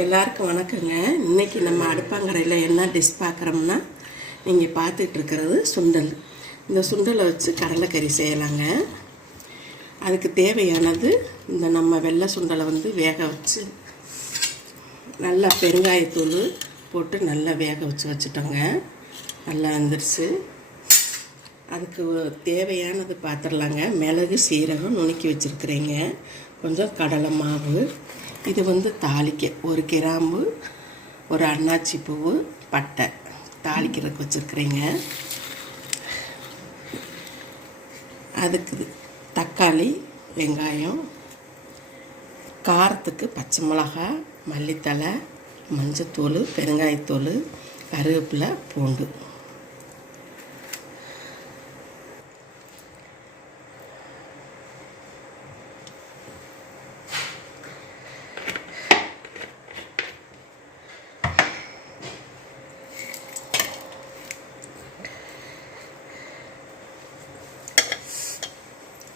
எல்லாருக்கும் வணக்கங்க. இன்றைக்கி நம்ம அடுப்பாங்கரையில் என்ன டிஷ் பார்க்குறோம்னா, நீங்கள் பார்த்துட்டு இருக்கிறது சுண்டல். இந்த சுண்டலை வச்சு கடலைக்கறி செய்யலாங்க. அதுக்கு தேவையானது இந்த நம்ம வெள்ளை சுண்டலை வேக வச்சு நல்லா பெருங்காயத்தூள் போட்டு நல்லா வேக வச்சுட்டோங்க. நல்லா வந்துருச்சு. அதுக்கு தேவையானது பார்த்துடலாங்க. மிளகு, சீரகம் நுணுக்கி வச்சுருக்குறேங்க. கொஞ்சம் கடலை மாவு, இது தாளிக்க ஒரு கிராம்பு, ஒரு அன்னாச்சி பூவு, பட்டை தாளிக்கிறதுக்கு வச்சுருக்குறேங்க. அதுக்கு தக்காளி, வெங்காயம், காரத்துக்கு பச்சை மிளகாய், மல்லித்தழை, மஞ்சத்தூள், பெருங்காயத்தூள், கருவேப்பிலை, பூண்டு.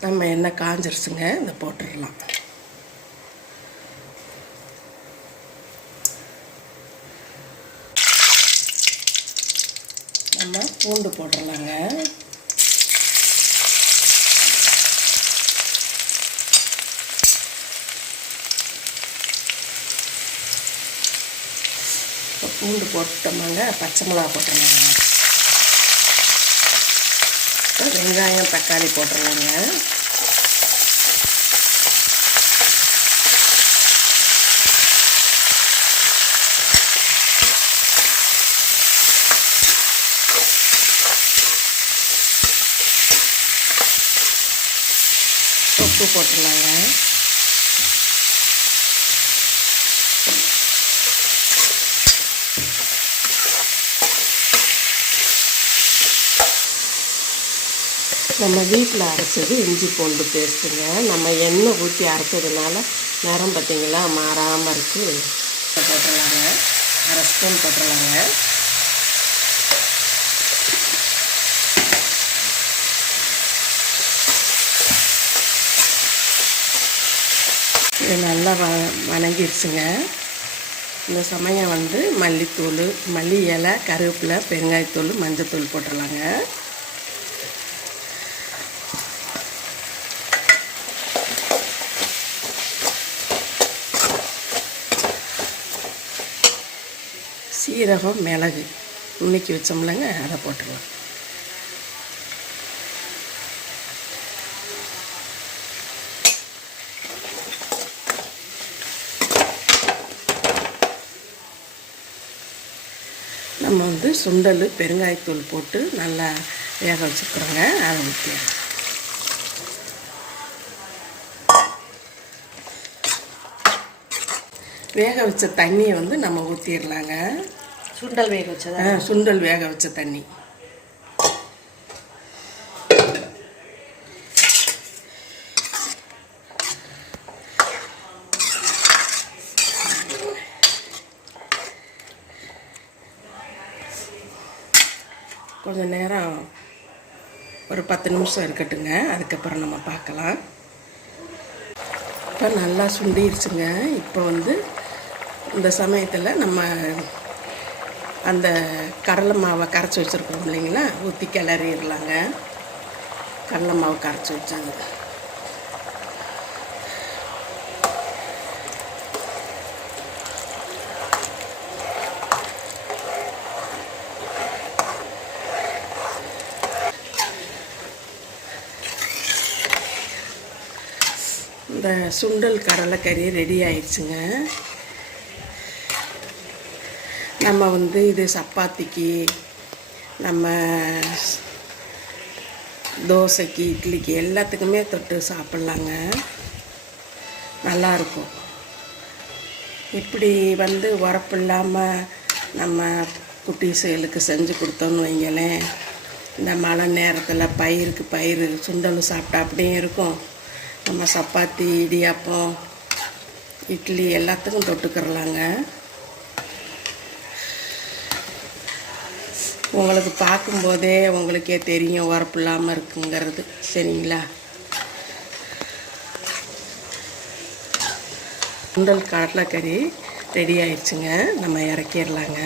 நம்ம எண்ணெய் காஞ்சிருச்சுங்க. இதை போட்டுடலாம். நம்ம பூண்டு போட்டுடலாங்க. இப்போ பூண்டு போட்டோமாங்க. பச்சை மிளகா போட்டுடலாங்க. வெங்காயம், தக்காளி போட்டுடலாங்க. உப்பு போட்டுடலாங்க. நம்ம வீட்டில் அரைச்சது இஞ்சி பூண்டு பேஸ்ட்டுங்க. நம்ம எண்ணெய் ஊற்றி அரைச்சதுனால நிறம் பார்த்திங்களா மாறாமல் இருக்குது. போட்டுடலாங்க. அரை ஸ்பூன் போட்டுடலாங்க. இது நல்லா வணங்கிடுச்சுங்க. இந்த சமயம் மல்லித்தூள், மல்லி இலை, கருவேப்பிலை, பெருங்காயத்தூள், மஞ்சத்தூள் போட்டுடலாங்க. சீரகம், மிளகு நுணுக்கி வச்சோம்லங்க, அதை போட்டுடலாம். நம்ம சுண்டல், பெருங்காயத்தூள் போட்டு நல்லா வேக வச்சுக்கிறோங்க. அதை ஊற்றிடலாம். வேக வச்ச தண்ணியை நம்ம ஊற்றிடலாங்க. சுண்டல் வேக வச்சதா? சுண்டல் வேக வச்ச தண்ணி. கொஞ்சம் நேரம் ஒரு 10 நிமிஷம் இருக்கட்டுங்க. அதுக்கப்புறம் நம்ம பார்க்கலாம். இப்போ நல்லா சுண்டிடுச்சுங்க. இப்போ இந்த சமயத்தில் நம்ம அந்த கடலை மாவை கரைச்சி வச்சுருக்கோம் இல்லைங்களா, ஊற்றி கிளறிடலாங்க. கடலை மாவு கரைச்சி வச்சாங்க. இந்த சுண்டல் கடலைக்கறி ரெடி ஆயிடுச்சுங்க. நம்ம இது சப்பாத்திக்கு, நம்ம தோசைக்கு, இட்லிக்கு எல்லாத்துக்குமே தொட்டு சாப்பிட்லாங்க. நல்லாயிருக்கும். இப்படி உரப்பு இல்லாமல் நம்ம குட்டீஸுகளுக்கு செஞ்சு கொடுத்தோன்னு வைங்களேன், இந்த மழை நேரத்தில் பயிர் சுண்டல் சாப்பிட்டா அப்படியே இருக்கும். நம்ம சப்பாத்தி, இடியாப்பம், இட்லி எல்லாத்துக்கும் தொட்டுக்கிறலாங்க. உங்களுக்கு பார்க்கும்போதே உங்களுக்கே தெரியும் உரப்பு இல்லாமல் இருக்குங்கிறது. சரிங்களா? சுண்டல் கடலைக்கறி ரெடி ஆயிடுச்சுங்க. நம்ம இறக்கிடலாங்க.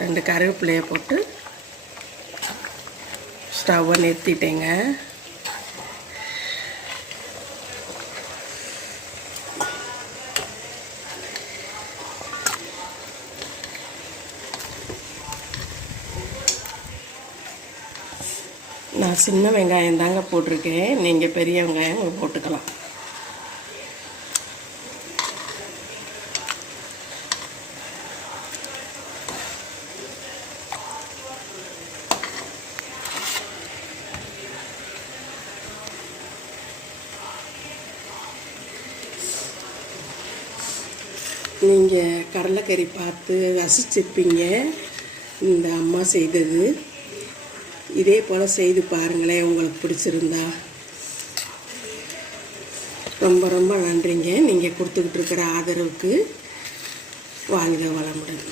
2 கருவேப்பிலையை போட்டு ஸ்டவ்வை நிறுத்திட்டேங்க. நான் சின்ன வெங்காயம் தாங்க போட்டிருக்கேன். நீங்கள் பெரிய வெங்காயம் போட்டுக்கலாம். நீங்கள் கடலைக்கறி பார்த்து ரசிச்சிருப்பீங்க இந்த அம்மா செய்தது. இதே போல் செய்து பாருங்களேன். உங்களுக்கு பிடிச்சிருந்தா ரொம்ப ரொம்ப நன்றிங்க. நீங்கள் கொடுத்துக்கிட்டு இருக்கிற ஆதரவுக்கு வாழ்க வளமுடன்.